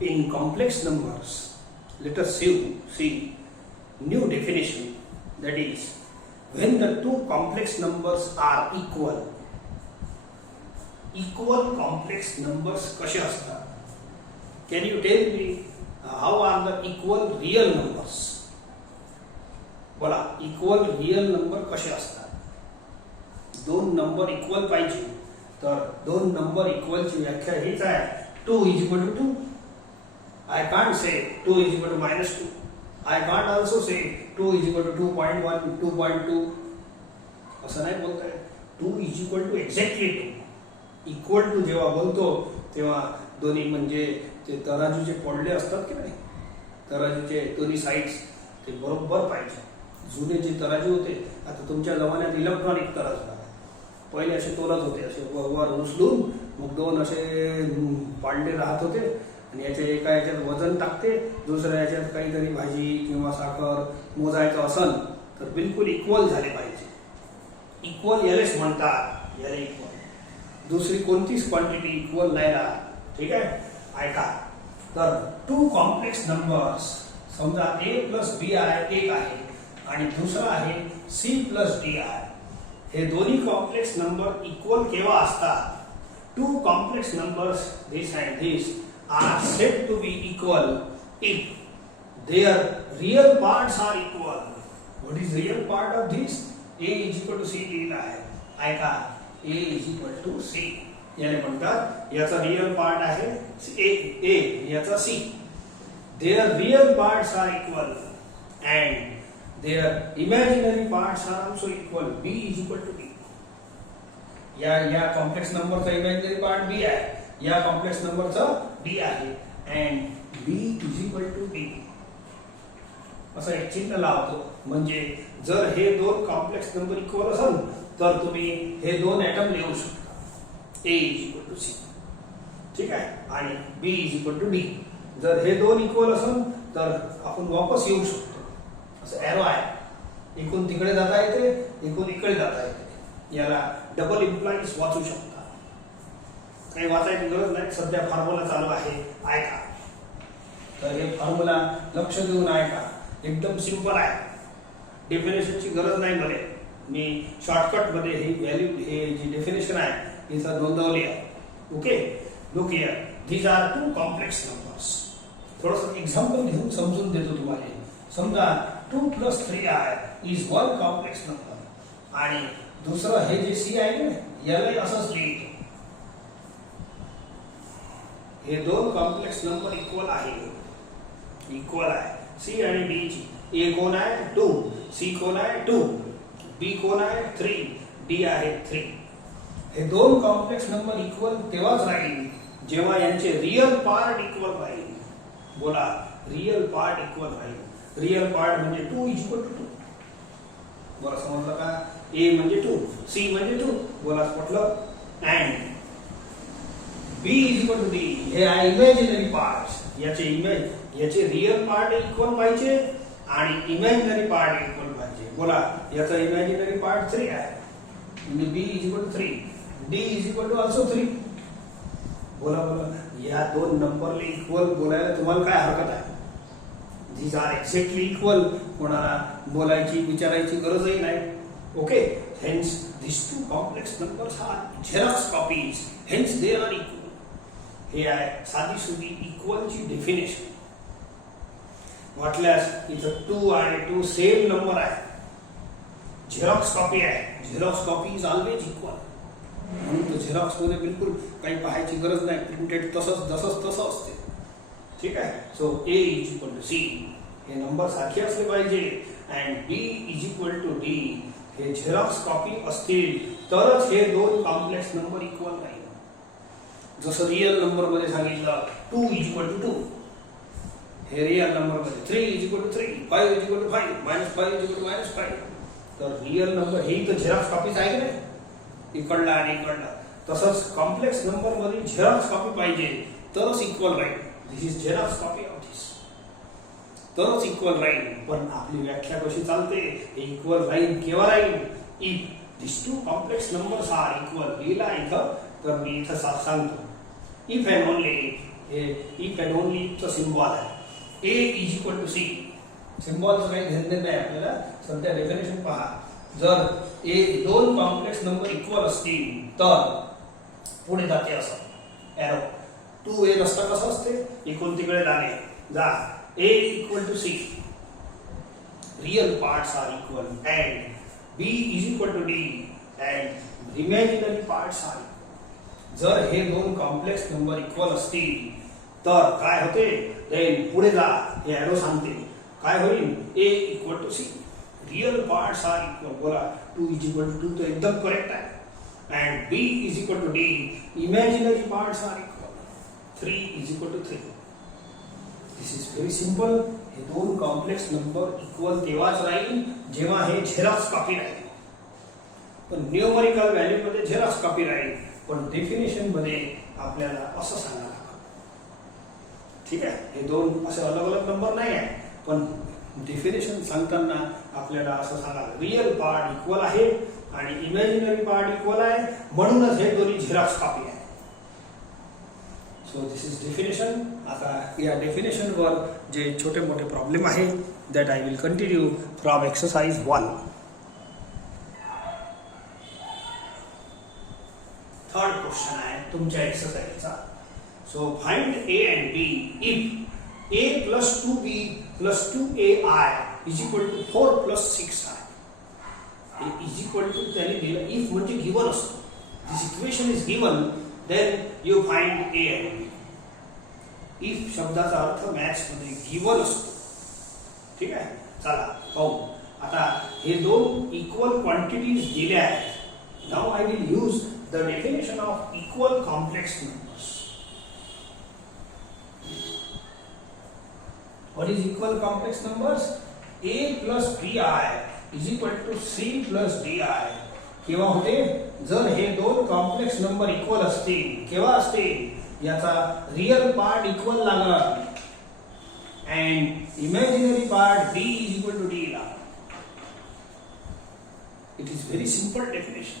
In complex numbers, let us see new definition, that is, when the two complex numbers are equal complex numbers कसे असतात? Can you tell me how are the equal real numbers? बोला, equal real number कसे असतात? दोन number equal पाहिजे तर दोन number इक्वलची व्याख्या हीच आहे, 2 is equal to 2. I can't say 2 is equal to -2. I can't also say 2 is equal to 2.1, 2.2. असं नाही बोलता येत. 2 is equal to exactly 2. Equal to जेव्हा बोलतो तेव्हा दोन्ही म्हणजे ते तराजूचे पडले असतात की नाही, तराजूचे दोन्ही साईड्स ते बरोबर पाहिजे. जुने जे तराजू होते, आता तुमच्या जमान्यात इलेक्ट्रॉनिक तराजू आहे, पहिले असे तोलत होते, असे वर उचलून मग दोन असे पांडे राहत होते आणि याच्या एका याच्यात वजन टाकते, दुसऱ्या याच्यात काहीतरी भाजी किंवा साखर मोजायचं असन तर बिलकुल इक्वल झाले पाहिजे. इक्वल यालेच म्हणतात, याला इक्वल. दुसरी कोणतीच क्वांटिटी इक्वल नाही राहत. ठीक आहे, ऐका. तर टू कॉम्प्लेक्स नंबर्स, समजा a प्लस बी आहे एक आहे आणि दुसरा आहे c प्लस डी आहे. हे दोन्ही कॉम्प्लेक्स नंबर इक्वल केव्हा असतात? Two complex numbers this and this are said to be equal if there real parts are equal. What is real part of this? a is equal to c दिला आहे. ऐका, a is equal to c. याने म्हणतात याचा real part आहे a, याचा c. Their real parts are equal and their imaginary parts are also equal. b is equal to d. या complex नंबरचा इमॅजिनरी पार्ट b आहे, या कॉम्प्लेक्स नंबरचा d आहे and b is equal to d. असं एक चिन्ह लावतो, म्हणजे जर हे दोन कॉम्प्लेक्स नंबर इक्वल असेल तर तुम्ही हे दोन ऍटम लिहू शकता. a is equal to c. ठीक आहे, आणि b is equal to d. जर हे दोन इक्वल असेल तर आपण वापस येऊ शकतो. असं एरो आहे, इकडून तिकडे जाता येते, इकडून इकडे जाता येते. याला डबल इम्प्लाइज वाचू शकता. काही वाचायची गरज नाही, सध्या फॉर्म्युला चालू आहे, ऐका. तर हे फॉर्म्युला लक्ष देऊन ऐका, एकदम सिंपल आहे, डेफिनेशनची गरज नाही. मला मी शॉर्टकट मध्ये ही व्हॅल्यू, हे जी डेफिनेशन आहे इथं नोंदवली आहे. Okay, look here, these are two complex numbers. थोडंसं एक्झाम्पल घेऊन समजून देतो तुम्हाला. समजा 2 plus 3i is one complex number आणि दुसरं हे जे c आहे ना, यालाही असंच लिहितो. हे दोन कॉम्प्लेक्स नंबर इक्वल आहे, इक्वल आहे. c आणि d ची, a कोण आहे 2, c कोण आहे 2, b कोण आहे 3, d आहे 3. हे दोन कॉम्प्लेक्स नंबर इक्वल तेव्हाच राहील जेव्हा यांचे रियल पार्ट इक्वल राहील. बोला, रियल पार्ट इक्वल राहील. रियल पार्ट म्हणजे 2 इज इक्वल टू 2. बरं, समजलं का? a म्हणजे 2, c म्हणजे 2. बोला, म्हटलं. And b is equal to d. हे आहे इमॅजिनरी पार्ट्स. याचे रियल पार्ट इक्वल पाहिजे आणि इमॅजिनरी पार्ट इक्वल पाहिजे. बोला, याचा इमॅजिनरी पार्ट 3 आहे म्हणजे b is equal to 3, d is equal to also 3. बोला, या दोन नंबरले इक्वल बोलायला तुम्हाला काय हरकत आहे? These are exactly equal. कोणाला बोलायची विचारायची गरजही नाही. Okay, hence these two complex numbers are Xerox copies, hence they are equal. हे आहे साधी सुधी इक्वलची डेफिनेशन. वाटल्यास इथं 2 आणि 2 सेम नंबर आहे, झेरॉक्स कॉपी आहे. Xerox copy is always equal. म्हणून तो झेरॉक्स मध्ये बिलकुल काही पाहायची गरज नाही, प्रिंटेड तसंच असते. ठीक आहे. So a is equal to c, हे नंबर सारखे असले पाहिजे, and b is equal to d हे झेरॉक्स कॉपी असतील तरच हे दोन कॉम्प्लेक्स नंबर इक्वल राहील. जसं रियल नंबर मध्ये सांगितलं 2 इज इक्वल टू 2, हे रियल नंबर मध्ये 3 is equal to 3, 5 is equal to 5, -5 is equal to -5. तर रियल नंबर ही तर झेरॉक्स कॉपीच आहे की नाही, इकडला आणि इकडला. तसंच कॉम्प्लेक्स नंबर मध्ये झेरॉक्स कॉपी पाहिजे तरच इक्वल राहील. This is Xerox copy of this. तरच इक्वल राहील. पण आपली व्याख्या कशी चालते? इक्वल राहील केव्हा राहील? If these two complex numbers are equal. लिहिला इथं तर मी इथं सांगतो. If and only हे इफ अँड ओनली इफचा सिम्बॉल आहे. ए इज इक्वल टू सी. सिम्बॉलचं काही घेतलं नाही आपल्याला. सध्या डेफिनेशन पहा. जर ए दोन कॉम्प्लेक्स नंबर इक्वल असतील तर पुढे जाते असं एरो. 2a रस्ता कसा असते, इकडून तिकडे जाणे. जा a equal to C, real parts are equal and b is equal to d and imaginary parts are. जर हे दोन कॉम्प्लेक्स नंबर इक्वल असतील तर काय होते, देन पुढे जा. हे एरो सांगते काय होईल. a equal to C, real parts are equal. बोला 2 इज इक्वल टू 2 तो एकदम करेक्ट आहे. and b is equal to d, imaginary parts are equal. 3 is equal to 3. This is very simple. हे दोन कॉम्प्लेक्स नंबर इक्वल तेव्हाच राहील जेव्हा हे झेरॉक्स कॉपी राहील. पण न्यूमरिकल व्हॅल्यू मध्ये झेरॉक्स कॉपी राहील, पण डेफिनेशन मध्ये आपल्याला असं सांगायला लागतं. ठीक आहे. हे दोन असे अलग अलग नंबर नाही आहे, पण डेफिनेशन सांगताना आपल्याला असं सांगायला रियल पार्ट इक्वल आहे आणि इमॅजिनरी पार्ट इक्वल आहे, म्हणूनच हे दोन्ही झेरॉक्स कॉपी आहे. So this is definition. आता या डेफिनेशन वर जे छोटे मोठे प्रॉब्लेम आहे that I will continue from exercise 1. Third question आहे तुमच्या एक्सरसाइजचा. So find A and B if a plus 2b plus 2ai is equal to 4 plus 6i. Is equal to त्याने दिलं. if म्हणजे गिवन असतो. This equation is given, then you find a and b. if शब्दाचा अर्थ maths मध्ये given असतो. ठीक आहे. चला पाहू. आता हे दोन इक्वल क्वांटिटीज दिल्या आहेत. Now I will use the definition of equal complex numbers. What is equal complex numbers? A plus bi is equal to c plus di. केव्हा होते, जर हे दोन कॉम्प्लेक्स नंबर इक्वल असतील. केव्हा असतील, याचा रियल पार्ट इक्वल लागल and imaginary part d is equal to d ला. It is very simple definition.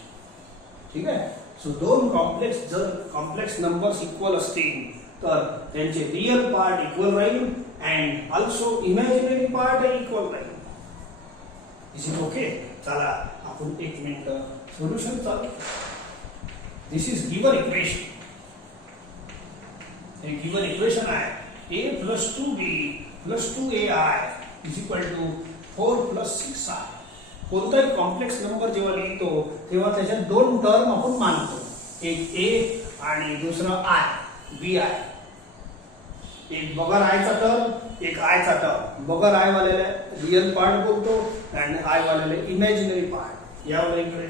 ठीक आहे. सो दोन कॉम्प्लेक्स नंबर्स इक्वल असतील तर त्यांचे रियल पार्ट इक्वल राहील and also imaginary part equal राहील. Is it okay? चला आपण एक मिनिट सोल्युशन चालू. दिस इज गिवन इक्वेशन. हे गिवन इक्वेशन आहे. a plus 2b plus 2ai is equal to 4 plus 6i. कोणताही कॉम्प्लेक्स नंबर जेव्हा लिहितो तेव्हा त्याच्यात दोन टर्म आपण मानतो. एक a आणि दुसरा i, bi. एक बगर आयचा टर्म, एक आयचा टर्म. बगर आय वालेला रियल पार्ट बोलतो आणि आय वालेला इमॅजिनरी पार्ट. यावर इकडे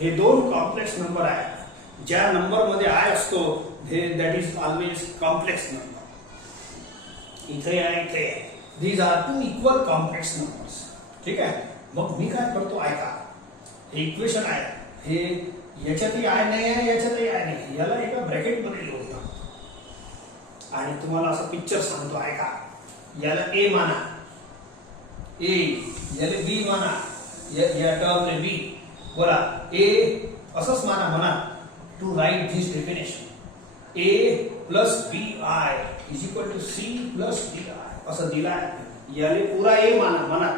हे दोन कॉम्प्लेक्स नंबर आहेत. ज्या नंबर मध्ये आय असतो that is always complex number. इथे आहे, इथे आहे. These are two equal complex numbers. ठीक आहे. मग मी काय करतो, ऐका. हे इक्वेशन आहे. हे याच्यातही आय नाही आहे, याच्यातही आय नाही. याला एका ब्रॅकेट मध्ये लिहून टाकतो आणि तुम्हाला असं पिक्चर सांगतो, ऐका. याला ए माना, ए. याला बी माना, या टर्मने बी. बोला ए असंच माना. म्हणा to write this definition. A plus B I is equal to C plus D i असं दिलं आहे. याले पुरा ए माना. म्हणा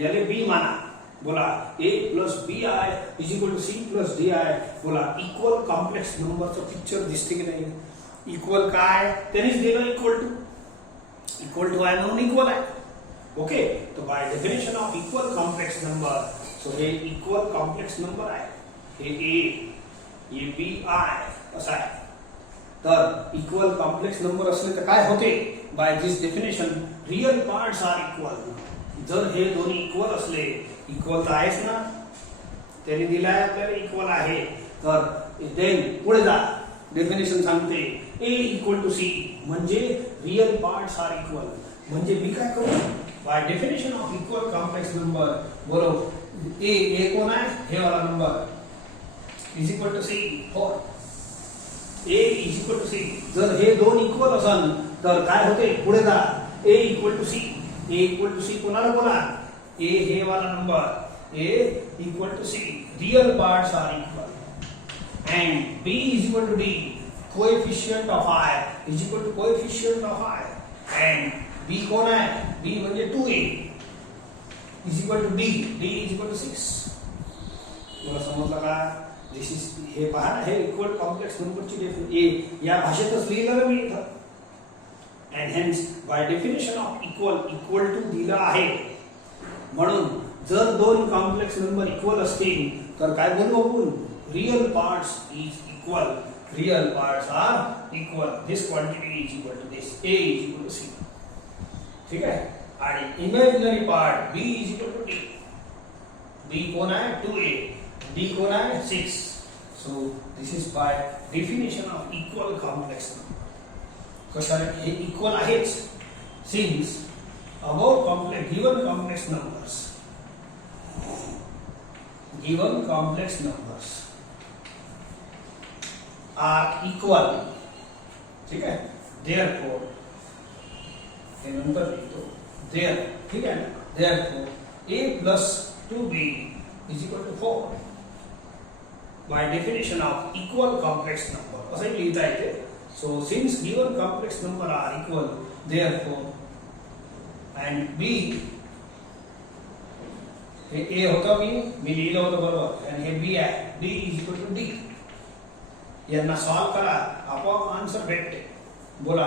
याले बी माना. बोला A plus B I is equal to C plus D I. बोला इक्वल कॉम्प्लेक्स नंबरचं पिक्चर दिसते की नाही. इक्वल काय त्यांनीच दिलं, इक्वल टू आहे म्हणून इक्वल आहे. ओके. तो bye definition of equal complex number. So हे इक्वल कॉम्प्लेक्स नंबर आहे. हे ए, हे बी आय असं आहे. तर इक्वल कॉम्प्लेक्स नंबर असले तर काय होते, by this definition real parts are equal. जर हे दोन्ही इक्वल असले, इक्वल तर आहेच ना, त्यांनी दिलाय आपल्याला इक्वल आहे. तर देन पुढे जा. डेफिनेशन सांगते ए इक्वल टू सी म्हणजे रियल पार्ट्स आर इक्वल. म्हणजे मी काय करू, by definition of equal complex number बोलो ए कोण आहे, हे वाला number is equal to c 4. A is equal to c. जर हे दोन इक्वल असेल तर काय होते, पुढे जा. A equal to C. A equal to C कोणाला बोला, ए हे वाला number. A equal to C, real parts are equal. and b is equal to d. Coefficient of I is equal to coefficient of I and B कोण आहे, B म्हणजे 2a is equal to D, D is equal to 6. मला समजलं का? दिस is, हे पहा हे equal complex नंबरची डेफिनेशन या भाषेतच लिहिलं ना मी इथं. And hence by definition of equal, equal to दिलं आहे म्हणून जर दोन कॉम्प्लेक्स नंबर इक्वल असतील तर काय बोलू आपण? Real parts is equal, real parts are equal, this quantity is equal to this, a is equal to c. ठीक आहे. आणि imaginary part b is equal to d, b कोण आहे 2a, d कोण आहे 6. So this is by definition of equal complex number. कशाला हे equal आहेच, since above complex given complex numbers, given complex numbers are equal. ठीक है. Therefore हे नंतर लिखतो there, ठीक है ना. Therefore a plus 2b is equal to 4 by definition of equal complex number. असं लिहिता येते. So since given complex number are equal, therefore and b हे ए होता मी लिहिलं होतं बरोबर आणि हे बी आहे, बी इज इक्वल टू डी. यांना सॉल्व करा, आपोआप आन्सर भेटते. बोला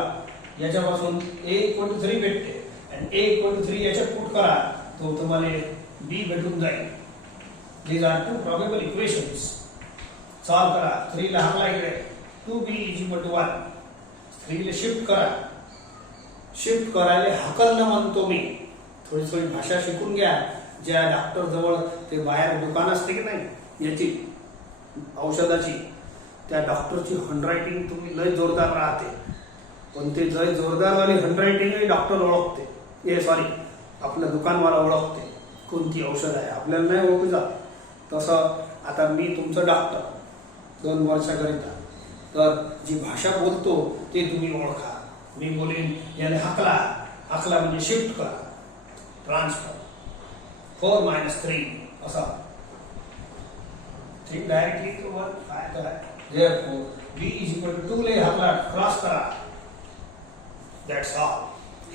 याच्यापासून ए इक्वल टू 3 भेटते आणि ए इक्वल टू 3 याच्यात पुट करा तो तुम्हाला बी भेटून जाईल. These are two probable equations. Solve करा. 3 ला हाकला इकडे, 2b इज इक्वल टू 1. 3 ला शिफ्ट करा. शिफ्ट करायला हाकलणं म्हणतो मी. थोडी थोडी भाषा शिकून घ्या. ज्या डॉक्टर जवळ ते बाहेर दुकान असते की नाही याची औषधाची, त्या डॉक्टरची हँडरायटिंग तुम्ही लय जोरदार राहते, पण ते लय जोरदारवाली हँडरायटिंग डॉक्टर ओळखते. हे सॉरी आपलं दुकानवाला ओळखते कोणती औषध आहे, आपल्याला नाही ओळखू जात. तसं आता मी तुमचं डॉक्टर 2 वर्षाकरिता, तर जी भाषा बोलतो ते तुम्ही ओळखा. मी बोलेन याने हाकला, हाकला म्हणजे शिफ्ट करा, ट्रान्सफर 4 minus 3 असा. ठीक. डायरेक्टली तो वर काय करा. therefore b is equal to 2 ले हाकला, क्रॉस करा. that's all.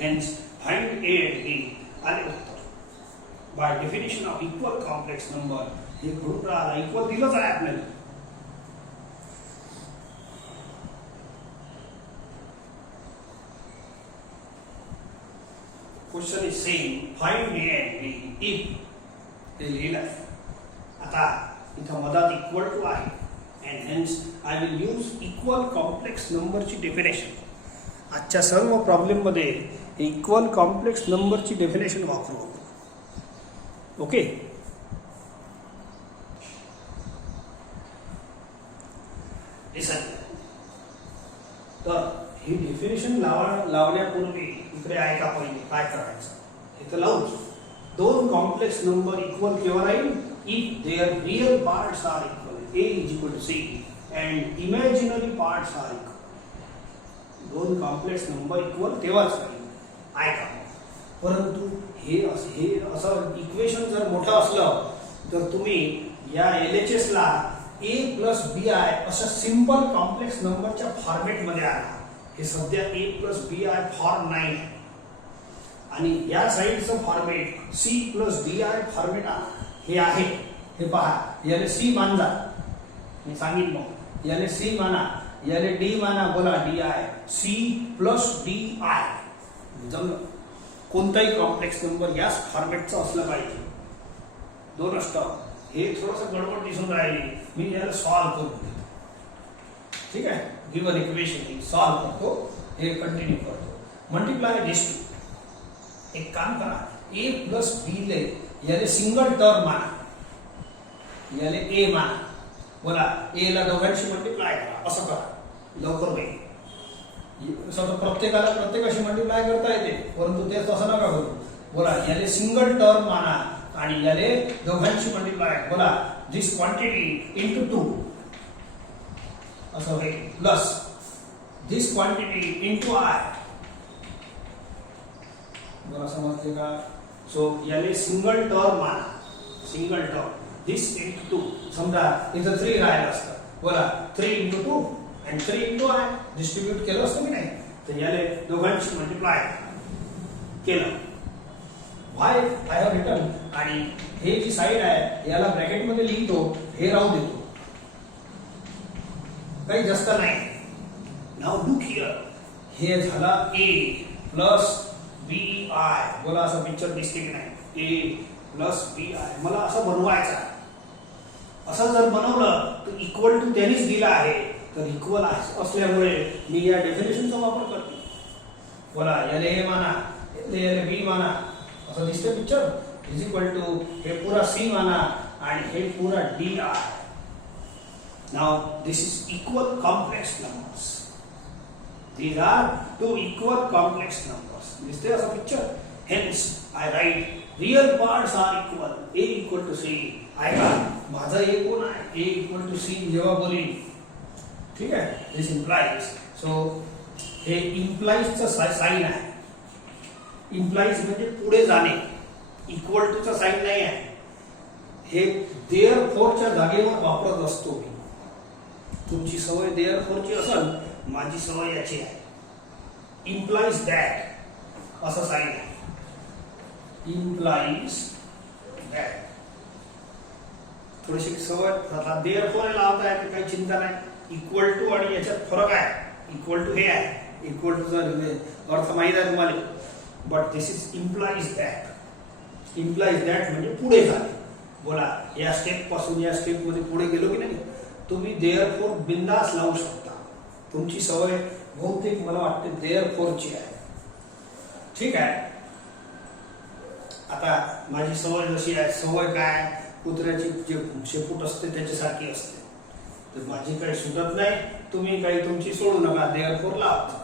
hence find a and b आले उत्तर. by definition of equal complex number हे घडून राहिला. इक्वल दिलंच आहे आपल्याला. Question is saying find a and b if they लिहिलं. आता इथं मधात इक्वल टू आहे and hence I will use equal complex number ची डेफिनेशन. आजच्या सर्व प्रॉब्लेम मध्ये इक्वल कॉम्प्लेक्स नंबर ची डेफिनेशन वापरू. ओके. तर ही डेफिनेशन लावण्यापूर्वी इकडे ऐका पहिले काय करायचं. इथं लावून दोन कॉम्प्लेक्स नंबर इक्वल केव्हा राहील? If there real parts are equal, a is equal to c and imaginary parts are equal. दोन कॉम्प्लेक्स नंबर इक्वल तेव्हाच राहील. ऐका. परंतु हे असं इक्वेशन जर मोठं असलं तर तुम्ही या LHS ला a प्लस बी आय असं सिंपल कॉम्प्लेक्स नंबरच्या फॉर्मेटमध्ये आला. हे सध्या a प्लस बी आय फॉर्म नाही आणि या साईडचं format c plus D I format हे आहे. हे पहा, याने c मानला, मी सांगितलं याने c माना, याने d माना. बोला D I, c plus D I. जमलं. कोणताही कॉम्प्लेक्स नंबर याच फॉर्मेटचा असला पाहिजे. 2 असतं. हे थोडंसं गडबड दिसून राहिली, मी याला सॉल्व करून घेतो. ठीक आहे. गिवन इक्वेशन सॉल्व करतो, हे कंटिन्यू करतो. Multiply this to. एक काम करा, a प्लस बी ले याले सिंगल टर्म माना, याले a माना. बोला a ला दोघांशी मल्टिप्लाय करा. असं करा, लवकर होईल. प्रत्येकाशी मल्टिप्लाय करता येते, परंतु ते तसं नका करू. बोला याले सिंगल टर्म माना आणि याले दोघांशी मल्टिप्लाय. बोला दिस क्वांटिटी इंटू 2 असं होईल, plus this quantity into I. बोला समजते का? सो याले सिंगल टर्म माना, सिंगल टर्म. दिस इंटू 2. समजा इथं 3 राहिलं असतं. बोला 3 into 2 and 3 into I distribute केलं असतं की नाही तर याले दोघांची मल्टिप्लाय केलं y I have written आणि हे जी साइड आहे याला ब्रॅकेट मध्ये लिहितो हे राहू देतो काही जास्त नाही नाउ लुक हिअर हे झाला a प्लस bi बोला असं पिक्चर दिसते की नाही a प्लस bi मला असं बनवायचं आहे असं जर बनवलं तर इक्वल टू त्यांनीच दिला आहे तर इक्वल असल्यामुळे मी या डेफिनेशनचा वापर करतो बोला याला ए माना याला बी माना असं दिसतं पिक्चर इज इक्वल टू हे पुरा सी माना आणि हे पुरा d i now this is equal complex numbers these are two equal complex numbers दिसते असं picture hence I write real parts are equal a equal to c आहे का माझा a कोण आहे a इक्वल टू c जेव्हा बोलीन ठीक आहे दिस इम्प्लाइज सो हे इम्प्लाइजचं साइन आहे इम्प्लाइज म्हणजे पुढे जाणे इक्वल टू चा साइन नाही आहे हे देअर फोरच्या जागेवर वापरत असतो मी तुमची सवय देअर फोरची असेल माझी सवय याची आहे इम्प्लाइज दॅट असं साइन आहे implies that थोडीशी सवय आता देअर फोर लावता आहे काही चिंता नाही इक्वल टू आणि याच्यात फरक आहे इक्वल टू हे आहे इक्वल टू चा अर्थ माहित आहे तुम्हाला but this is implies that म्हणजे पुढे जाणे बोला या स्टेप पासून या स्टेप मध्ये पुढे गेलो की नाही तुम्ही देअर फोर बिंदास लावू शकता तुमची सवय बहुतेक मला वाटते देअर फोरची आहे ठीक आहे आता माझी सवय जशी आहे सवय काय कुत्र्याची जे शेपूट असते त्याच्यासारखी असते तर माझी काही सुटत नाही तुम्ही काही तुमची सोडू नका देअर फोर लावा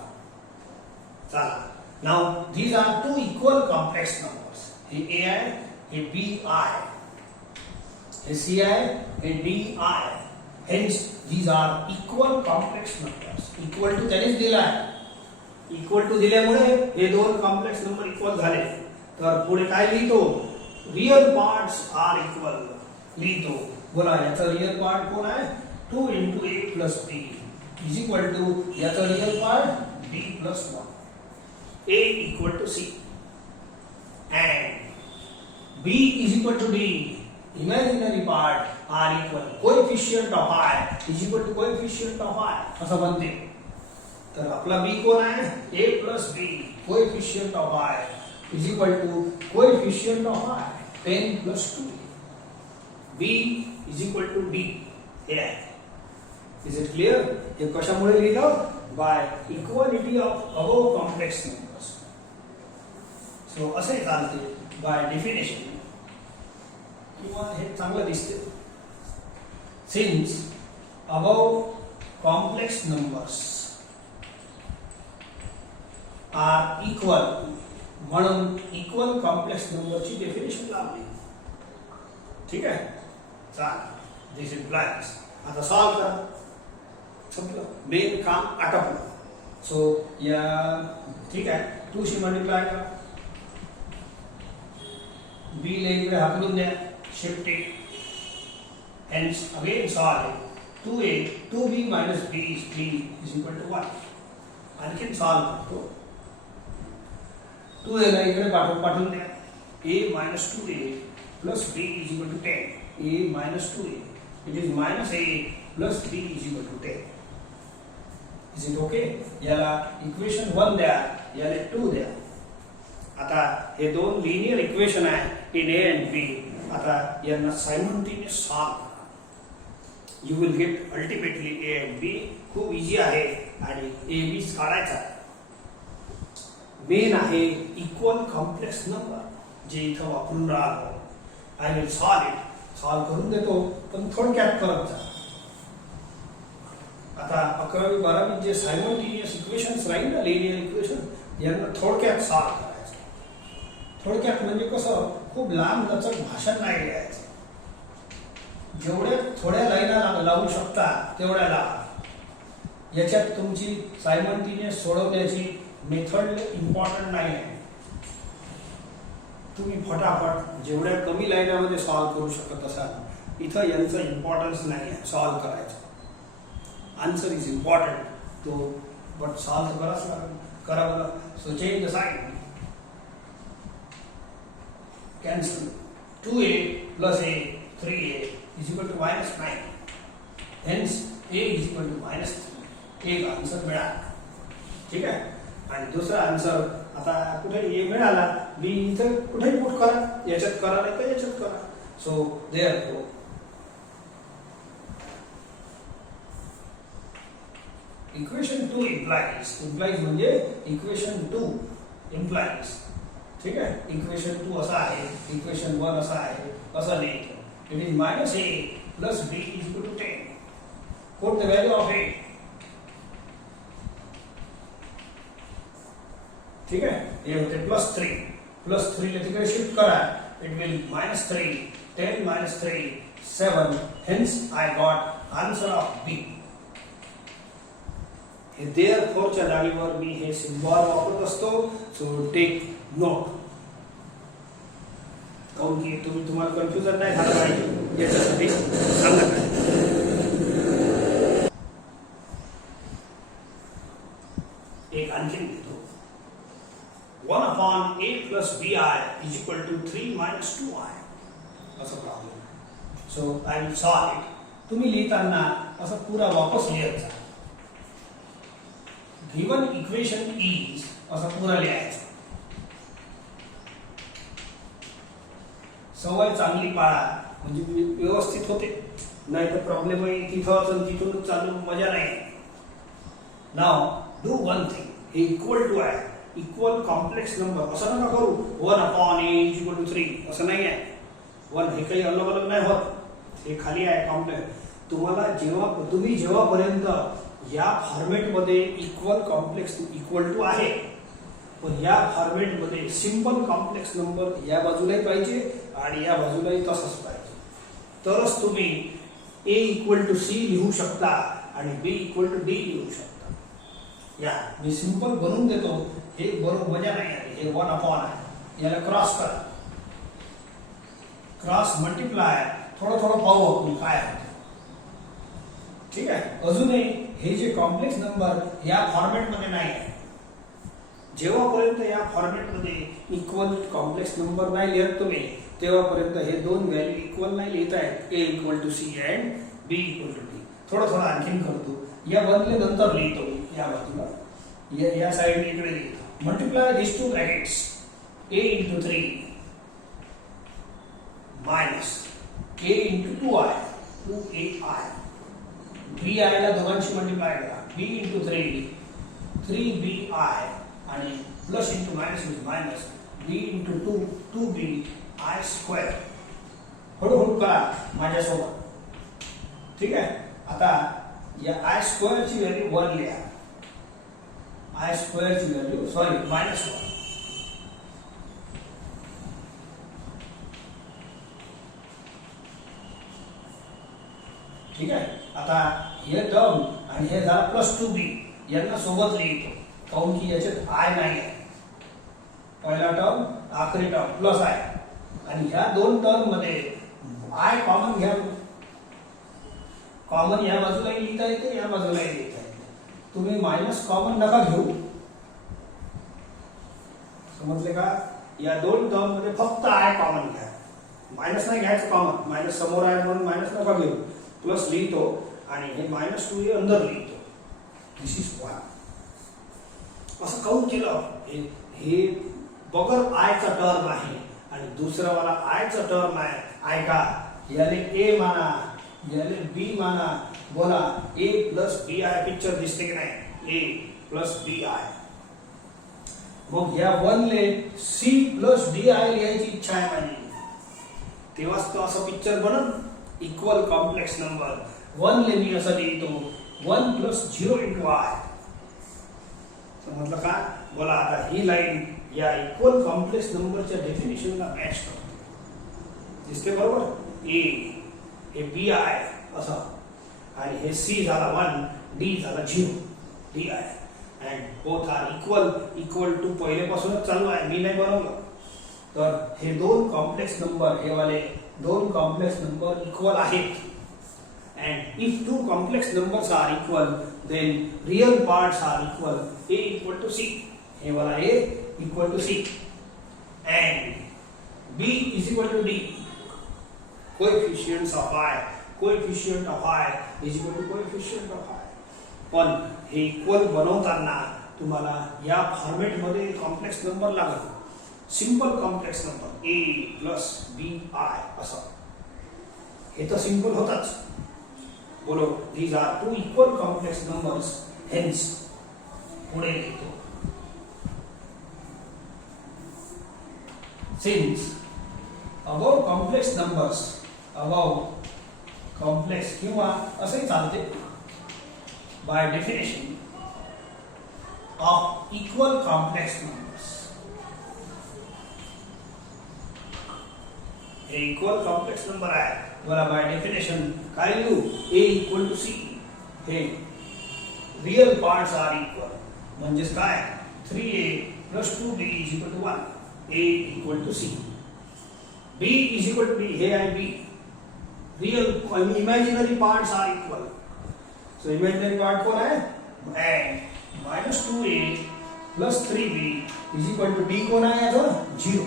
चला now these are two equal complex numbers हे a आहे हे b आहे हे c आहे हे d आहे hence these are equal complex numbers equal to त्यानेच दिला आहे इक्वल टू दिल्यामुळे हे दोन कॉम्प्लेक्स नंबर इक्वल झाले तर पुढे काय लिहितो रियल पार्ट्स आर इक्वल लिहितो बोला याचा रियल पार्ट कोण आहे 2 into a plus b is equal to याचा real part b plus 1 a equal to c and b is equal to d imaginary part are equal coefficient of i is equal to coefficient of i असं बनते तर आपला b कोण आहे a plus b coefficient of i is equal to coefficient of I 10 plus 2 B is equal to D here is it clear हे कशामुळे लिहिलं by equality of above complex numbers so असे चालते by definition किंवा हे चांगलं दिसते since above complex numbers are equal म्हणून इक्वल कॉम्प्लेक्स नंबरची डेफिनेशन लावली ठीक आहे चाल दिस इम्प्लाइज आता सॉल्व करा संपलं मेन काम आटपलं सो या ठीक आहे 2 शी मल्टिप्लाय करा b ला इकडे हाकलून द्या shifting hence again solve 2a 2b - b is equal to 1 आणखीन सॉल्व करतो 2a ला इकडे पाठवून द्या a minus 2a plus b is equal to 10 a minus 2a it is minus a plus b is equal to 10 is it okay याला equation 1 द्या याला 2 द्या आता हे दोन लिनियर इक्वेशन आहे इन a and b आता यांना सायमल्टेनियस सॉल्व करा you will get ultimately a and b खूप इजी आहे आणि a b काढायचा मेन आहे इक्वल कॉम्प्लेक्स नंबर जे इथं वापरून राहिलो आय विल सॉल्व करून देतो पण थोडक्यात करत जा आता 11वी 12वी जे सायमल्टेनियस इक्वेशन्स राहील ना लिनियर इक्वेशन यांना थोडक्यात सॉल्व करायचं थोडक्यात म्हणजे कसं खूप लांब लचक भाषण नाही लिहायचं जेवढ्या थोड्या लाईना लावू शकता तेवढ्या लावा याच्यात तुमची सायमल्टेनियस सोडवण्याची मेथड इम्पॉर्टंट नाही आहे तुम्ही फटाफट जेवढ्या कमी लाईनामध्ये सॉल्व करू शकत असाल इथं यांचं इम्पॉर्टन्स नाही आहे सॉल्व करायचं आन्सर इज इम्पॉर्टंट. तो बट सॉल्व तो कराच लागेल. करा बरं. So change the sign. Cancel. 2a plus a 3a is equal to -9. Hence a is equal to -3. एक आन्सर मिळाला. ठीक आहे. आणि दुसरा आन्सर आता कुठे ए मिळाला, बी इथे कुठेही पुट करा, याच्यात करा नाही तर याच्यात करा. सो देअरफोर इक्वेशन 2 implies म्हणजे इक्वेशन 2 implies. ठीक आहे. इक्वेशन 2 असा आहे, इक्वेशन 1 असा आहे, असं लिहितो. It is -a plus b is equal to 10. Put the value of a. ठीक है. ये होते +3 ले तिकडे शिफ्ट करा. It will -3 10 -3 7. Hence I got answer of B. हे therefore च्या जागेवर मी हे सिम्बॉल वापरत असतो. So take note. काऊन की तुम्हाला कन्फ्युजन नाही झालं पाहिजे याच्यासाठी सांगत आहे. एक आणखीन देतो. 1/a plus bi is equal to 3 minus 2i. असा problem. So I will solve it. तुम्ही लिहिताना असं पुरा वापस लिहत जा. गिवन इक्वेशन इज असं पुरा लिहायचं. सवय चांगली पाळा म्हणजे व्यवस्थित होते. नाही तर प्रॉब्लेम आहे तिथं तिथूनच चालू मजा नाही. नाव डू वन थिंग. हे इक्वल टू आहे. इक्वल कॉम्प्लेक्स नंबर असं नका करू. 1/a is equal to 3 असं नाही आहे. 1 हे काही अलग अलग नाही होत. हे खाली आहे कॉम्प्लेक्स. तुम्हाला तुम्ही जेव्हापर्यंत या फॉर्मेट मध्ये इक्वल कॉम्प्लेक्स इक्वल टू आहे, पण या फॉर्मेट मध्ये सिंपल कॉम्प्लेक्स नंबर या बाजूलाही पाहिजे आणि या बाजूलाही तसंच पाहिजे, तरच तुम्ही a इक्वल टू c लिहू शकता आणि b इक्वल टू d लिहू शकता. या मी सिंपल बनवून देतो. हे बरोबर मजा नाही आहे. हे 1/, आहे. याला क्रॉस करा. क्रॉस मल्टिप्लाय थोडं पाहू आपण काय होतं. ठीक आहे. अजूनही हे जे कॉम्प्लेक्स नंबर या फॉर्मेट मध्ये नाही आहे. जेव्हापर्यंत या फॉर्मेट मध्ये इक्वल कॉम्प्लेक्स नंबर नाही लिहत तुम्ही, तेव्हापर्यंत हे दोन व्हॅल्यू इक्वल नाही लिहिता आहेत. a equal to c and b equal to d. थोडं आणखीन करतो. या बदले नंतर लिहितो मी या बाजूला. या साइडने इकडे लिहितो. Multiply this to brackets. a into 3 minus a into 2i 2ai. bi ला दोघांची मल्टिप्लाय करा. b into 3 3bi आणि plus into minus minus b into 2 2b i square. हळूहळू करा माझ्यासोबत. ठीक आहे. आता या i स्क्वेअर ची व्हॅल्यू 1 लिहा. i स्क्वेअर ची व्हॅल्यू -1. ठीक आहे. आता हे टर्म आणि हे झाला +2b यांना सोबत लिहितो. काऊन की याच्यात आय नाही आहे. पहिला टर्म आखरी टर्म प्लस आय आणि ह्या दोन टर्म मध्ये आय कॉमन घ्या. कॉमन या बाजूलाही लिहिता येते, या बाजूलाही लिहिता येते. तुम्ही मायनस कॉमन नका घेऊ. समजले का? या दोन टर्म मध्ये फक्त आय कॉमन घ्या. मायनस नाही घ्यायचं कॉमन. मायनस समोर आहे म्हणून मायनस नका घेऊ. प्लस लिहितो आणि हे -2 अंदर लिहितो. दिस इज 1. असं काऊन केलं? हे बगर आयचा टर्म आहे आणि दुसरा वाला आयचा टर्म आहे. ऐका, याले ए माना, याले बी माना. बोला a plus B i. Picture दिसते की नाही? a plus B i. मग या 1 ले c प्लस डी आय लिहायची इच्छा आहे माझी. तेव्हाच तो असं पिक्चर बनन. इक्वल कॉम्प्लेक्स नंबर 1 ले मी असं लिहितो 1 प्लस 0 इंटू आय. समजलं का? बोला आता ही लाईन या इक्वल कॉम्प्लेक्स नंबरच्या डेफिनेशनला मॅच करते. दिसते बरोबर? ए हे बी आय असं आणि हे सी झाला 1, डी झाला 0 D I. And both are equal to पहिलेपासूनच चालू आहे. मी नाही बनवलं. तर हे दोन कॉम्प्लेक्स नंबर, हे वाले दोन कॉम्प्लेक्स नंबर इक्वल आहेत. and if two complex numbers are equal, then real parts are equal. A equal to C. ये वाला A equal to C and B is equal to D. Coefficients of I. Coefficient of I is equal to coefficient of I. पण हे equal बनवताना तुम्हाला या format मध्ये complex number लागतो. Simple complex number A plus B I असं. हे तर सिंपल होताच. बोलो these are two equal complex numbers, hence पुढे लिहितो. Since above complex numbers, above complex किंवा असंही चालते, by definition of equal complex numbers. A equal complex number आहे बघा. by definition काय लिहू? A equal to C. हे real parts are equal. म्हणजेच काय? 3A plus 2B is equal to 1. A equal to C. B is equal to B. हे आहे B. Real imaginary parts are equal. So imaginary part कौन है? And minus 2A plus 3B is equal to D कौन है याचा? 0.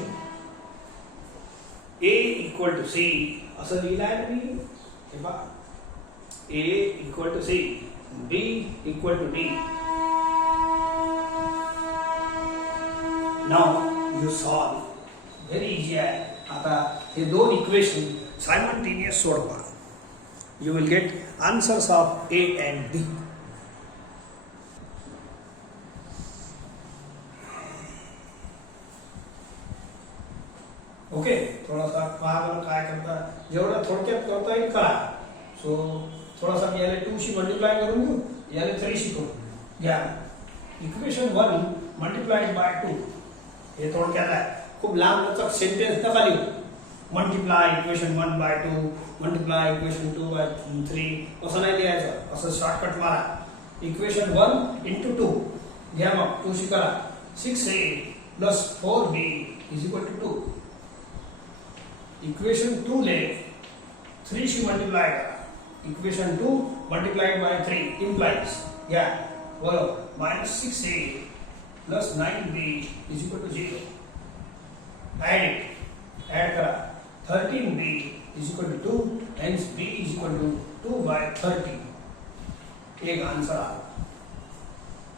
A equal to C असं लिहिलं आहे मी. हे पहा. A equal to C, B equal to D. Now you solve. Very easy आहे. आता हे दोन इक्वेशन सायमल्टेनियस सोडवा. You will get answers of A and B. Okay, थोडासा पहा बरं काय करता. जेवढं थोडक्यात करता येईल करा. सो थोडासा मी याला 2 शी मल्टिप्लाय करून घेऊ, याला 3 शी करून घ्या. इक्वेशन 1 मल्टिप्लाइड बाय 2 हे थोडक्यात आहे. खूप लांब लचक सेंटेन्स नका लिहू. Multiply equation 1 by 2, multiply equation 2 by 3 असं नाही लिहायचं. असं शॉर्टकट मारा. इक्वेशन 1 into 2 घ्या, मग 2 शी करा. 6A plus 4B is equal to 2. Equation 2 ले 3 शी मल्टिप्लाय करा. इक्वेशन 2 multiplied by 3 implies घ्या बरोबर minus 6A plus 9B is equal to 0. Add it. Add करा. 13B is equal to 2, hence B is equal to 2 by 13. एक answer आ.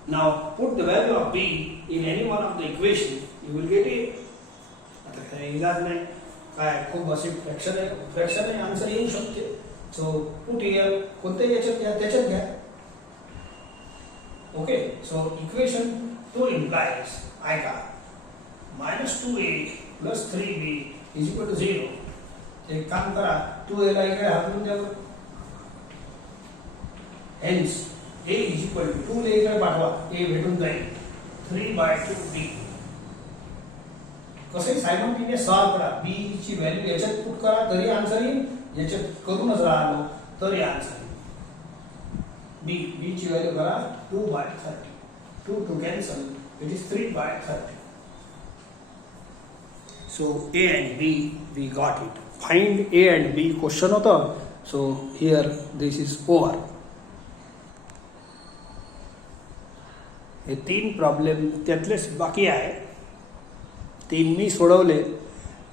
Now put the value of B in any one of the equation, you will get it. आता काही इलाज नाही. काय खूप असे फ्रॅक्शन आहे आन्सर येऊ शकते. सो पुट हियर कोणत्याही याच्यात घ्या, त्याच्यात घ्या. Okay, so equation 2 implies I का minus 2A plus 3B is equal to 0. एक काम करा, 2A ला इकडे हाकलून द्या. hence A is equal to 2 ले इकडे पाठवा, A भेटून जाईल 3 by 2B. कसे सायमल्टेनियस सॉल्व करा. B ची व्हॅल्यू याच्यात पुट करा तरी आन्सर येईल, याच्यात करूनच राहिलो तरी आन्सर येईल. B ची व्हॅल्यू करा 2 by 30. 2 to cancel, it is 3 by 30. So A and B we got it. Find A and B question होता. So here this is over. हे 3 प्रॉब्लेम त्यातलेच बाकी आहे. 3 मी सोडवले.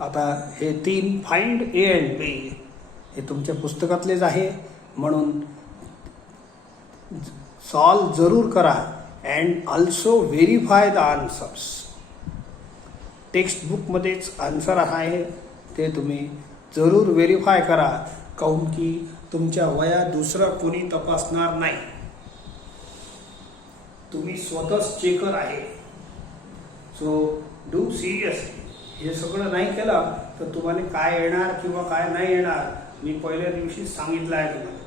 आता हे 3 फाइंड A and B हे तुमच्या पुस्तकातलेच आहे, म्हणून सॉल्व जरूर करा and also verify the answers. Text book मध्येच आन्सर आहे, ते तुम्ही जरूर व्हेरीफाय करा. काऊन की तुमच्या वया दुसरं कोणी तपासणार नाही, तुम्ही स्वतःच चेकर आहे. So do seriously. हे सगळं नाही केलं तर तुम्हाला काय येणार किंवा काय नाही येणार मी पहिल्या दिवशी सांगितलं आहे तुम्हाला.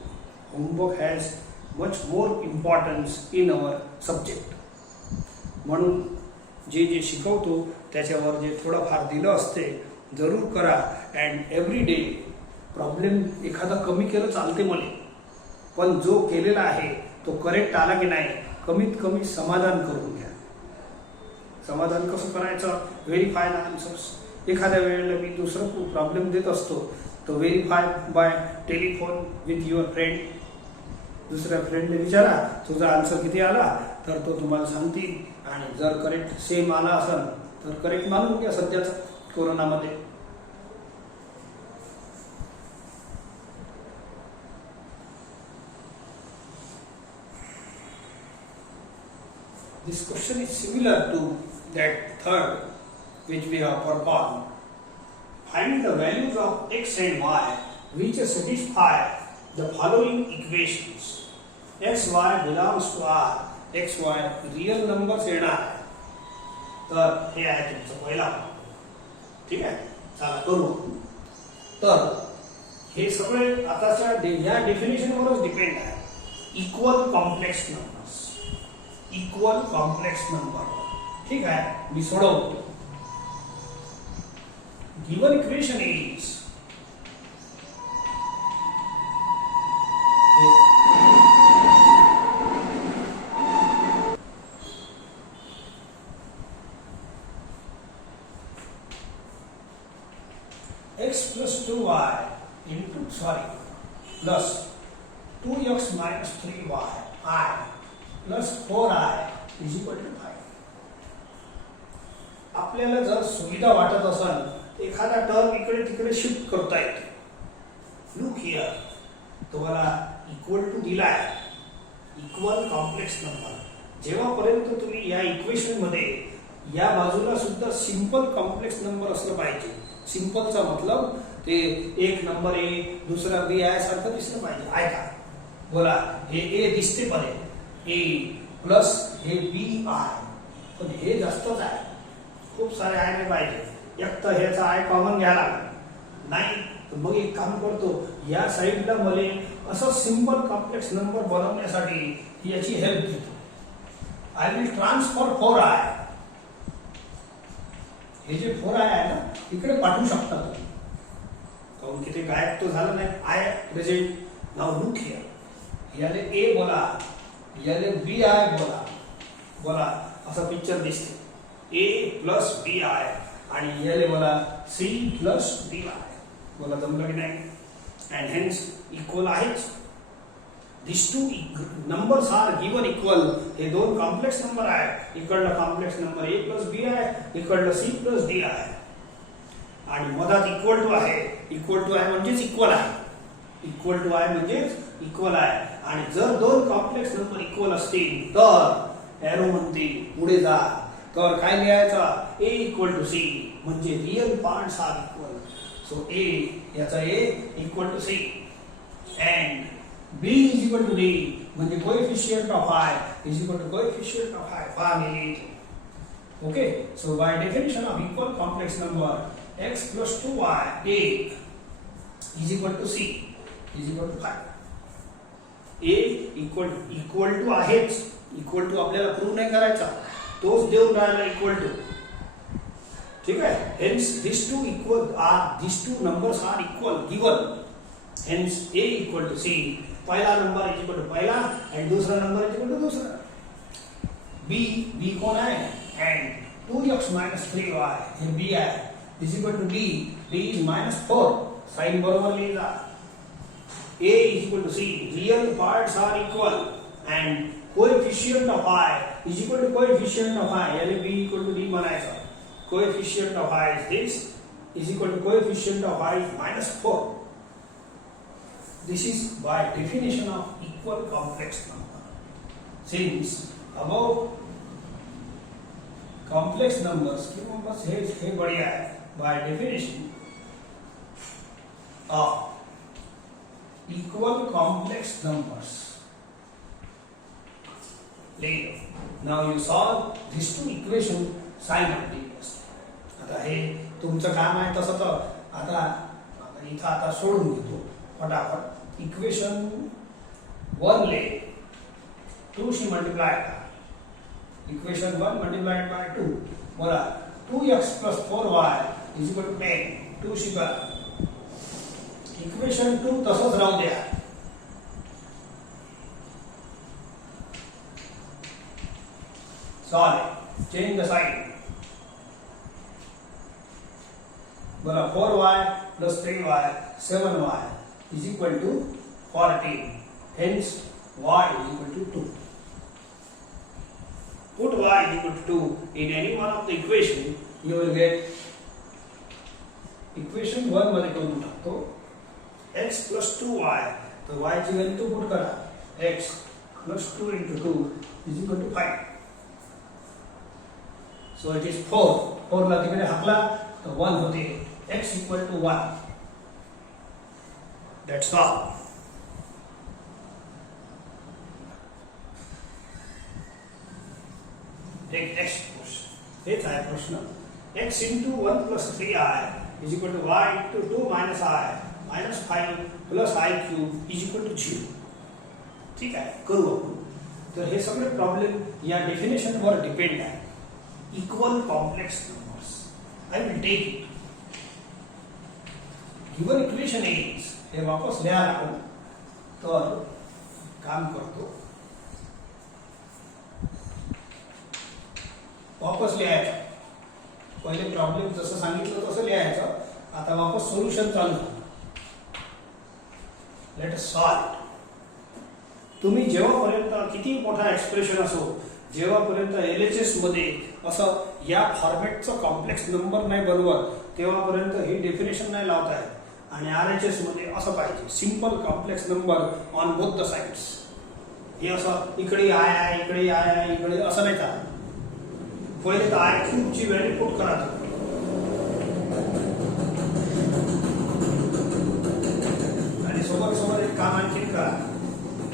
Homework has much more importance in our subject. म्हणून जे जे शिकवतो त्याच्यावर जे थोडंफार दिलं असते जरूर करा. अँड एव्हरी डे प्रॉब्लेम एखादा कमी केलं चालते मला, पण जो केलेला आहे तो करेक्ट आला की नाही कमीत कमी समाधान करून घ्या. समाधान कसं करायचं? Verify the answers. एखाद्या वेळेला मी दुसरं प्रॉब्लेम देत असतो तो verify by telephone with your friend. दुसऱ्या फ्रेंडने विचारा तुझा आन्सर किती आला, तर तो तुम्हाला सांगतील. आणि जर करेक्ट सेम आला असेल तर करेक्ट मानून घ्या सध्याचा कोरोनामध्ये. This question is similar to that third which we have performed. Find the values of x and y which satisfy the following equations. x, y belongs to R. x, y real numbers येणार आहे. तर हे आहे तुमचं पहिला. ठीक आहे, चला करू. तर हे सगळे आताच्या या डेफिनेशनवरच डिपेंड आहे. Equal complex numbers, equal complex number. ठीक आहे, मी सोडवतो. Given equation is x plus 2y into plus 2x minus 3y I plus 4i is equal to 5. आपल्याला जर सुविधा वाटत असेल एखादा टर्म इकडे तिकडे शिफ्ट करता येतो. लुक हियर, तुम्हाला इक्वल टू दिलाय, इक्वल कॉम्प्लेक्स नंबर. जेव्हापर्यंत तुम्ही या इक्वेशन मध्ये या बाजूला सुद्धा सिंपल कॉम्प्लेक्स नंबर असलं पाहिजे. सिंपलचा मतलब ते एक नंबर ए दुसरा बी आहे सारखं दिसलं पाहिजे. आहे का? बोला, हे ए दिसते पर्यंत ए प्लस हे बी आहे, पण हे जास्तच आहे. खूप सारे आहे नाही पाहिजे. एक तर ह्याचा आय कॉमन घ्यायला नाही, तर मग एक काम करतो, या साईडला मला असं सिंपल कॉम्प्लेक्स नंबर बनवण्यासाठी याची हेल्प घेतो. I will transfer 4i. हे जे 4i आहे ना, इकडे पाठवू शकता तुम्ही, काऊन की ते गायब तो झालं नाही. I present. Now look here, याले ए बोला, याले बी आय बोला. बोला, असा पिक्चर दिसते. ए प्लस बी आय आणि याले बोला सी प्लस डी आय. बोला, जमलं की नाही? अँड हेन्स इक्वल आहेच. This two numbers are given equal. हे दोन कॉम्प्लेक्स नंबर आहे. इकडला complex number A plus B आहे, इकडला सी प्लस डी आहे. आणि मधात इक्वल टू आहे. इक्वल टू आहे म्हणजेच इक्वल आहे. इक्वल टू आहे म्हणजेच इक्वल आहे. आणि जर दोन कॉम्प्लेक्स नंबर इक्वल असतील तर एरो म्हणते पुढे जा. तर काय लिहायचं? ए इक्वल टू सी, म्हणजे real parts are equal. So A, याचा A equal to C. And B is equal to D, म्हणजे coefficient of I is equal to coefficient of I. Family. Okay, so by definition of equal complex number x plus 2y a is equal to c is equal to 5. a equal to आहेच. Equal to आपल्याला prove नाही करायचा, तोच देऊन राहिला equal to. ठीक आहे. Hence this two numbers are equal given. Hence a equal to c. पहला नंबर इज इक्वल टू पहला एंड दूसरा नंबर इज इक्वल टू दूसरा. b कौन है? एंड 2x minus 3y हे b आहे is equal to d. d is minus 4. Sign बरोबर लिहिला. a is equal to c. Real parts are equal and coefficient of i is equal to coefficient of i. यानी b equal to d बनाएगा. Coefficient of i is this is equal to coefficient of i is minus 4. This is by definition of equal complex number. Since above complex numbers बस हे बढ़िया है. By definition of equal complex numbers. Now you solve these two equations simultaneously. आता हे तुमचं काम आहे. तसं तर आता इथं आता सोडून घेतो फटाफट. इक्वेशन 1 ले 2 शी मल्टिप्लाय करा. Equation 1 multiplied by 2. बोला 2x plus 4y is equal to 10. 2 शी करा. इक्वेशन 2 तसंच राहू द्या. सॉल्व. Change the sign. बोला 4y plus 3y 7y is equal to 14. Hence y is equal to 2. Put y is equal to 2 in any one of the equation, you will get equation 1 मध्ये करून टाकतो x plus 2y. तो y ची value put करा. x plus 2 into 2 is equal to 5. So it is 4. 4 ला तिकडे हाकला तर 1 होते. x equal to 1. That's all. Take next question. हेच आहे प्रश्न. x into 1 plus 3i is equal to y into 2 minus i minus 5 plus i cube is equal to 0. ठीक आहे, करू आपण. तर हे सगळे प्रॉब्लेम या डेफिनेशन वर डिपेंड आहे. Equal complex numbers. I will take it. Given equation is, हे वापस लिहा आपण. तर काम करतो, वापस लिहायचं. पहिले प्रॉब्लेम जसं सांगितलं तसं लिहायचं. आता वापस सोल्युशन चालू झालं. Let us solve. तुम्ही जेव्हापर्यंत किती मोठा एक्सप्रेशन असो, जेव्हापर्यंत LHS मध्ये असं या फॉर्मॅटचं कॉम्प्लेक्स नंबर नाही बनवत, तेव्हापर्यंत हे डेफिनेशन नाही लावता येत. आणि RHS मध्ये असं पाहिजे, simple complex number on both the sides. हे असं इकडे आय आहे, इकडे आय आहे, इकडे असं नाही चालत. पहिले तर आय क्यूब ची व्हॅल्यू पुट करा. आणि सोबत सोबत एक काम आणखी करा.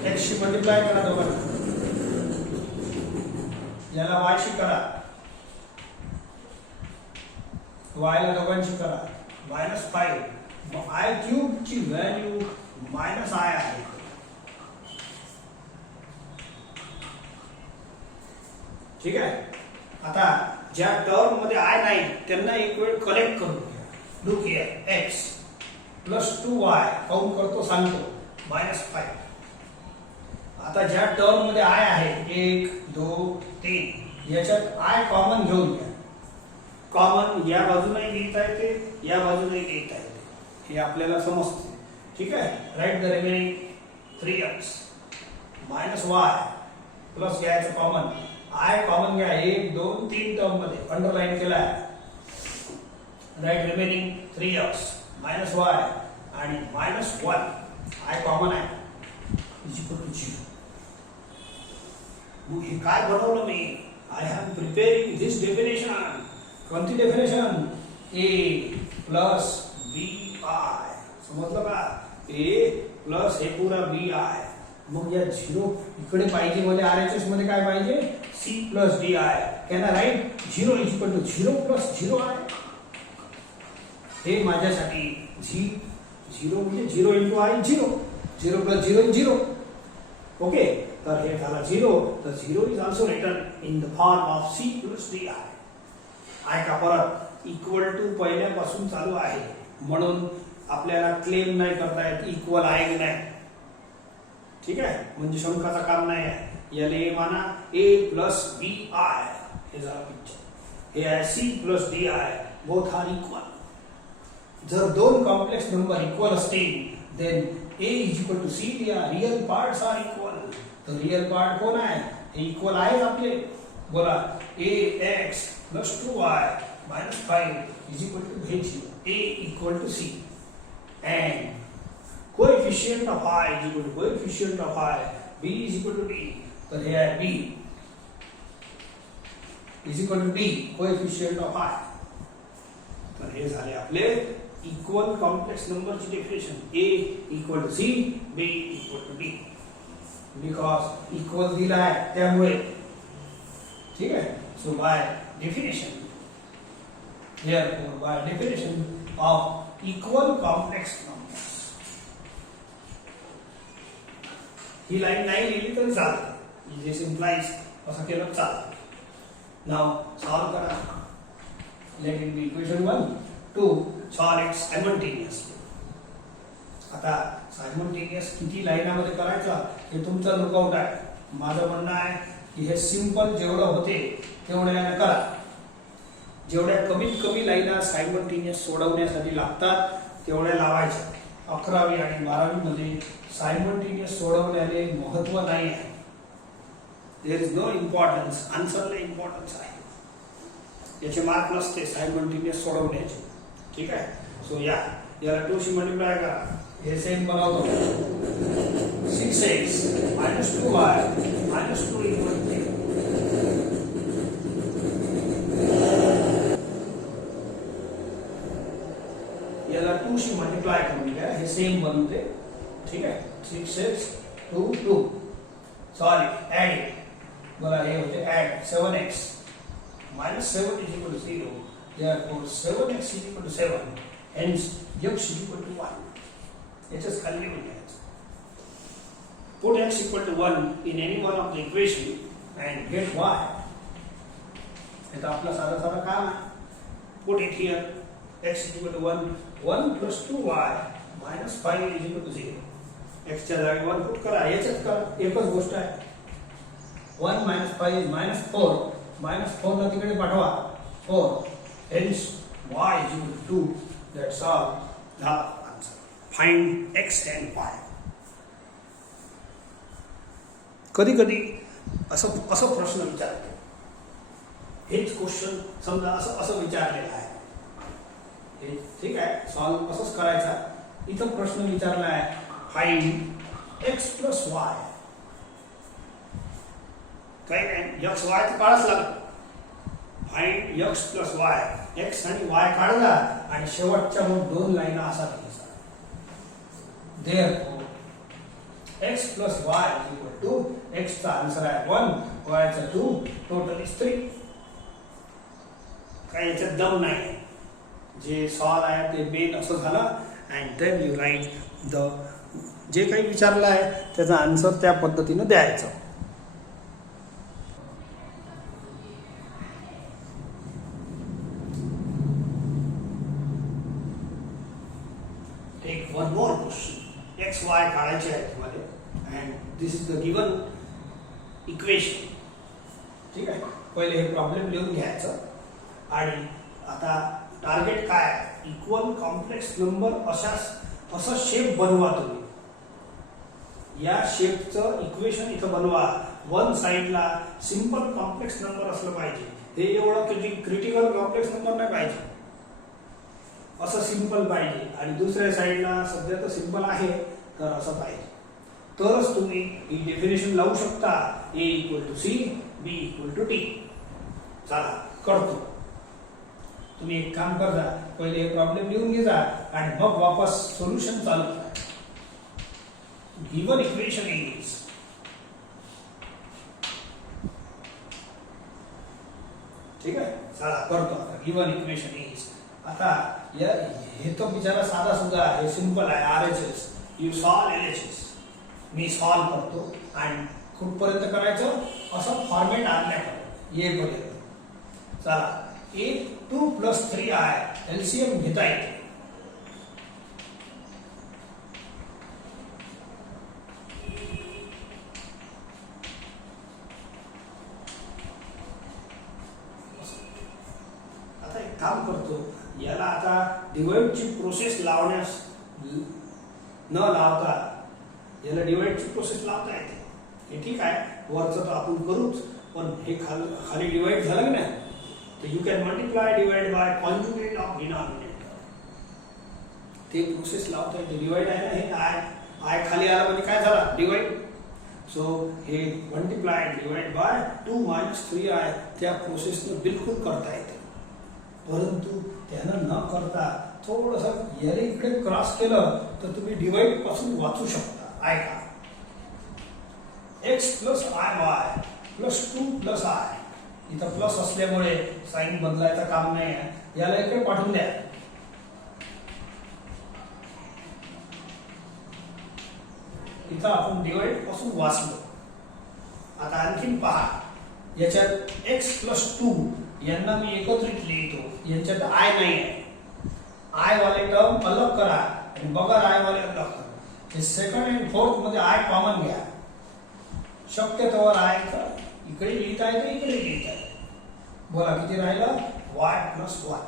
x शी मल्टिप्लाय करा दोघांना. याला y शी करा, y ला दोघांशी करा. -5. मग आय क्यूब ची व्हॅल्यू मायनस आय आहे. ठीक आहे. आता ज्या टर्म मध्ये आय नाही त्यांना एक वेळ कलेक्ट करून घ्या. Look here, x plus 2y count करतो, सांगतो -5. आता ज्या टर्म मध्ये आय आहे 1 2 3, याच्यात आय कॉमन घेऊन घ्या. कॉमन या बाजूने घेता येते, या बाजूने घेता येते. हे आपल्याला समजते. ठीक आहे. Write the remaining 3x -y plus घ्यायचं कॉमन. आय कॉमन घ्या 1 2 3 टर्म मध्ये अंडरलाइन केला आहे. राईट रिमेनिंग 3x -y आणि -1 आय कॉमन आहे इज इक्वल टू 0. मग हे काय बनवलं मी? I have preparing this definition. कोणती definition? a plus B I. समजलं का? a प्लस हे पुरा बी आय. मग या 0 इकडे पाहिजे मध्ये RHS मध्ये काय पाहिजे? c plus D i. Can I write 0 is equal to 0 plus 0 i? हे माझ्यासाठी 0 म्हणजे 0 into i 0. 0 plus 0 is 0. Okay. तर हे झाला 0. तर 0 is also written in the form of c plus D i. I का परत इक्वल टू पहिल्यापासून चालू आहे, म्हणून आपल्याला क्लेम नाही करता येत इक्वल आहे की नाही. ठीक आहे. म्हणजे शंकाचं काम नाही आहे. याला ए माना a प्लस बी आय. हे झालं पिक्चर. हे आहे c plus D i. Both are equal. जर दोन कॉम्प्लेक्स नंबर इक्वल असतील then a is equal to c. Real parts are equal. तर रियल पार्ट कोण आहे? हे इक्वल आहेत आपले. बोला ax plus 2y minus 5 is equal to h. A equal to c. And coefficient of I is equal to coefficient of I. B is equal to D. So here B is equal to D. Coefficient of I. So here झाले आपले equal complex नंबरची definition. A equal to C, B equal to D. Because equal दिला आहे त्यामुळे. ठीक आहे. So by definition, therefore by definition of equal complex numbers, he line नाही लिहिली तर चालते. दिस implies असं केलं चालतं. नाउ सॉल्व करा. Let it be equation 1 2. Solve it simultaneously. आता सायमल्टेनियस किती लाईनामध्ये करायचा हे तुमचा लुकआउट आहे. माझं म्हणणं आहे की हे सिंपल जेवढं होते तेवढ्या करा. जेवढ्या कमीत कमी लाईना सायमल्टेनियस सोडवण्यासाठी लागतात तेवढ्या लावायच्या. 11वी आणि 12वी मध्ये सायमल्टेनियस सोडवण्याने महत्व नाही आहे. There is no importance. आन्सरला इम्पॉर्टन्स आहे. याचे मार्क नसते सायमल्टेनियस सोडवण्याचे. ठीक आहे. सो याला 2 शी मल्टिप्लाय करा. हे सेम बनवतो. 6x minus 2y minus 2 equal to 3. याला 2 शी मल्टिप्लाय करून घ्या. हे सेम बनते. ठीक आहे. 6x 2 sorry add. बघा हे होते add 7x minus 7 is equal to 0. Therefore 7x is equal to 7. Hence x is equal to 1. याच्याच खाली लिहून घ्यायचं. Put x equal to 1 in any one of the equation and get y. आता आपला साधा साधा काम आहे. Put it here. X is equal to 1. 1 plus 2y minus 5 is equal to 0. x च्या जागी 1 पुट करा. याच्यात करा. एकच गोष्ट आहे. 1 minus 5 is minus 4. minus 4 ला तिकडे पाठवा. 4. Hence y is equal to 2. That's all the answer. Find x and y. कधी कधी असं प्रश्न विचारतो. हेच क्वेश्चन समजा असं विचारलेलं आहे. हे ठीक आहे. सॉल्व असंच करायचा. इथं प्रश्न विचारला आहे फाइंड x प्लस y. काही नाही. x y तर काढाच लागेल. Find x plus y. x आणि y काढला आणि शेवटच्या मग 2 लाईन असा लिहायचा. Therefore x plus y is equal to x चा आन्सर आहे 1, y चा 2, टोटल इज 3. काही याच्यात दम नाही. जे सॉल्व आहे ते मेन असं झालं. And then you write the जे काही विचारलं आहे त्याचा आन्सर त्या पद्धतीनं द्यायचं. Take one more question. x, y काढायचे आहे तुम्हाला. And this is the given equation. ठीक आहे. पहिले हे प्रॉब्लेम लिहून घ्यायचं. आणि आता टार्गेट काय आहे? इक्वल कॉम्प्लेक्स नंबर असा शेप बनवा तुम्ही. या शेपचं इक्वेशन इथं बनवा. वन साइडला सिंपल कॉम्प्लेक्स नंबर असलं पाहिजे. हे एवढं क्रिटिकल कॉम्प्लेक्स नंबर नाही पाहिजे. असं सिंपल पाहिजे. आणि दुसऱ्या साइडला सध्या तर सिंपल आहे तर असं पाहिजे. तरच तुम्ही ही डेफिनेशन लावू शकता. a equal to c, b equal to t. चला करतो. तुम्ही एक काम करता. पहिले हे प्रॉब्लेम लिहून घ्या आणि मग वापस सोल्युशन चालू करा. गिवन इक्वेशन इज ठीक आहे. चला करतो आता. गिवन इक्वेशन इज आता हे तो बिचारा साधा सुद्धा आहे. सिंपल आहे. RHS you solve LHS. Me solve करतो आणि कुठपर्यंत करायचं असं फॉर्मेट आणण्यापर्यंत येईपर्यंत. चला 2 plus 3i एलसीएम घेता येते. आता एक काम करतो. याला आता डिवाइडची प्रोसेस लावण्यास न लावता याला डिवाइडची प्रोसेस लावता येते. हे ठीक आहे. वरचं तर आपण करूच. पण हे खाली डिवाइड झालं की नाही तर you can multiply divide by conjugate of denominator. ते प्रोसेस लावता येते. डिवाइड आहे ना. हे आय खाली आला म्हणजे काय झाला? डिवाइड. सो हे multiply divide by 2 minus 3i त्या प्रोसेसनं बिलकुल करता येते. परंतु त्यानं न करता थोडंसं याला इकडे क्रॉस केलं तर तुम्ही डिवाइड पासून वाचू शकता. ऐका. x plus iy plus 2 plus i. इथं प्लस असल्यामुळे साइन बदलायचं काम नाही आहे. याला इकडे पाठवून द्या. इथं आपण डिवाइड पासून वाचलो. आता आणखीन पहा. याच्यात x प्लस 2 यांना मी एकत्रित लिहितो. यांच्यात i नाही आहे. i वाले टर्म अलग करा आणि बघा i वाले अलग करा. हे सेकंड आणि फोर्थ मध्ये i कॉमन घ्या. शक्यतोवर i इकडे लिहिता येते, इकडे लिहिता येते. बोला किती राहिलं? y plus 1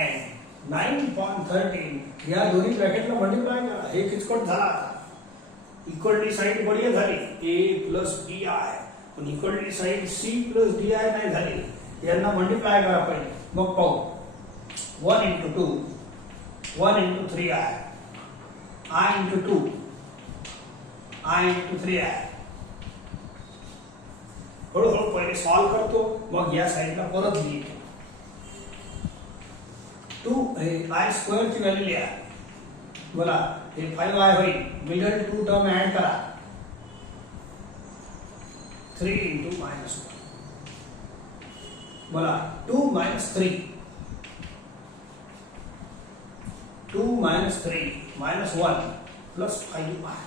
and 9/13 या दोन्ही ब्रॅकेटला मल्टिप्लाय करा. हे किचकट झाला आता. इक्वलिटी साईड बढिया झाली a प्लस डी आय, पण equality side c plus D I नाही झाली. यांना मल्टिप्लाय करा पहिले, मग पाहू. 1 into 2, 1 into 3i, I into 2, I into 3i. हळूहळू पहिले सॉल्व करतो, मग या साईडला परत लिहितो. 2 आय स्क्वेअर ची व्हॅल्यू लिहा. बोला हे 5i होईल. मिडल 2 टर्म ऍड करा. 3 into -1. बोला 2 minus 3. 2 minus 3 minus 1 plus 5i.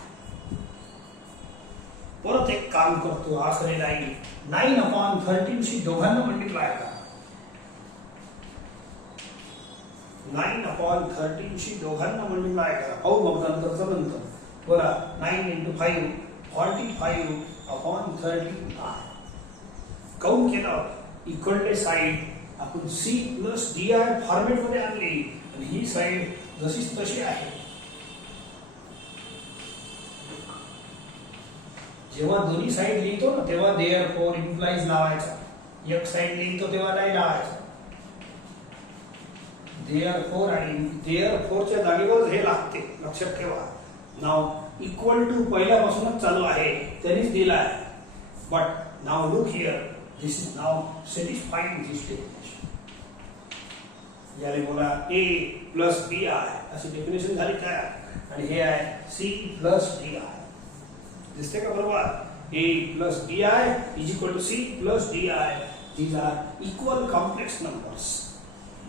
परत एक काम करतो. आखरी लाईन 9/13 शी दोघांना मल्टिप्लाय करा. 9/13 शी दोघांना मल्टिप्लाय करा. पाहू मग नंतरचं नंतर. बोला 9 into 5 45/13i. काऊन केलं? इक्वलिटी साईड आपण c plus D I format मध्ये आणली आणि ही साईड जशीच तशी आहे. जेव्हा दोन्ही साईड लिहितो ना तेव्हा देअरफॉर इम्प्लाइज लावायचा. एक साईड लिहितो तेव्हा नाही लावायचा. देअरफॉर आणि देअरफॉरच्या जागेवर हे लागते, लक्षात ठेवा. नाव इक्वल टू पहिल्यापासूनच चालू आहे, त्यांनीच दिला आहे. But now look here, this is now satisfying this definition. याला बोला a प्लस बी आय अशी डेफिनेशन झाली तयार. आणि हे आहे c प्लस डी आय. दिसते का बरोबर? a plus D i is equal to c plus D i. These are equal complex numbers.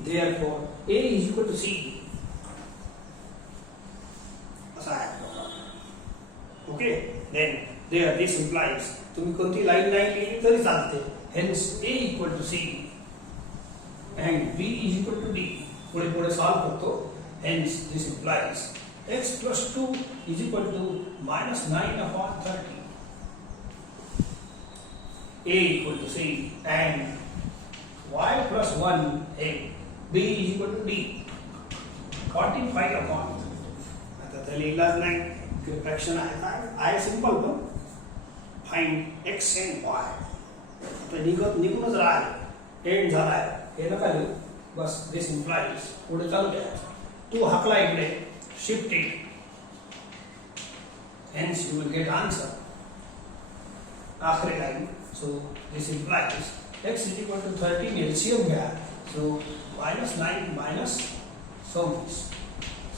Therefore, a is equal to c. असा आहे. Okay, then there this implies तुम्ही कोणती line लिहिली तरी चालते. Hence a equal to c and b is equal to d. पुढे पुढे solve करतो. Hence this implies x plus 2 is equal to minus 9/13. a equal to c and y plus 1 a. b is equal to d. 45/13. आता त्याला इलाज नाही, fraction आहे simple. पण find x and y. आता निघूनच राहिले, एंड झालाय. हे नका लिहू, बस दिस इम्प्लाइज. पुढे चालू द्या. तू हाकला इकडे, shift it. Hence you will get answer. आखरी line. So this implies x is equal to 13. LCM घ्या. So -9 minus 24.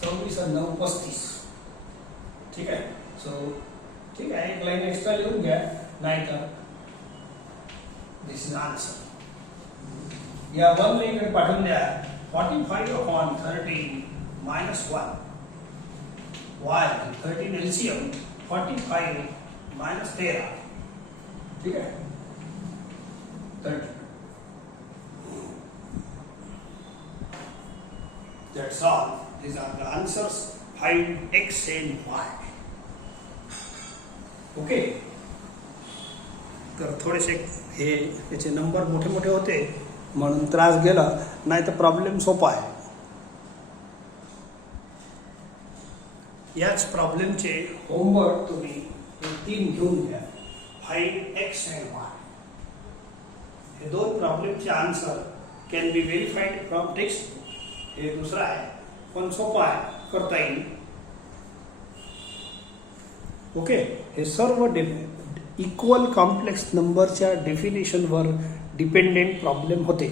24 और 9 35. ठीक है. सो ठीक है, एक लाइन एक्स्ट्रा लिहून घ्या, नाही तर दिस इज आन्सर. या 1 ला इकडे पाठवून द्या. 45/13 minus 1. y 13 LCM 45 minus 13. ठीक है, 30. That's all. These are the answers. Find x and y. Okay. तर थोडेसे हे याचे नंबर मोठे मोठे होते म्हणून त्रास गेला, नाही तर प्रॉब्लेम सोपा आहे. याच प्रॉब्लेमचे होमवर्क तुम्ही 3 घेऊन घ्या. Find x and y. हे दोन प्रॉब्लेमचे answer can be verified from text. हे दुसरा आहे, पण सोपा आहे, करता येईल. ओके. हे सर्व इक्वल कॉम्प्लेक्स नंबरच्या डेफिनेशनवर डिपेंडेंट प्रॉब्लेम होते.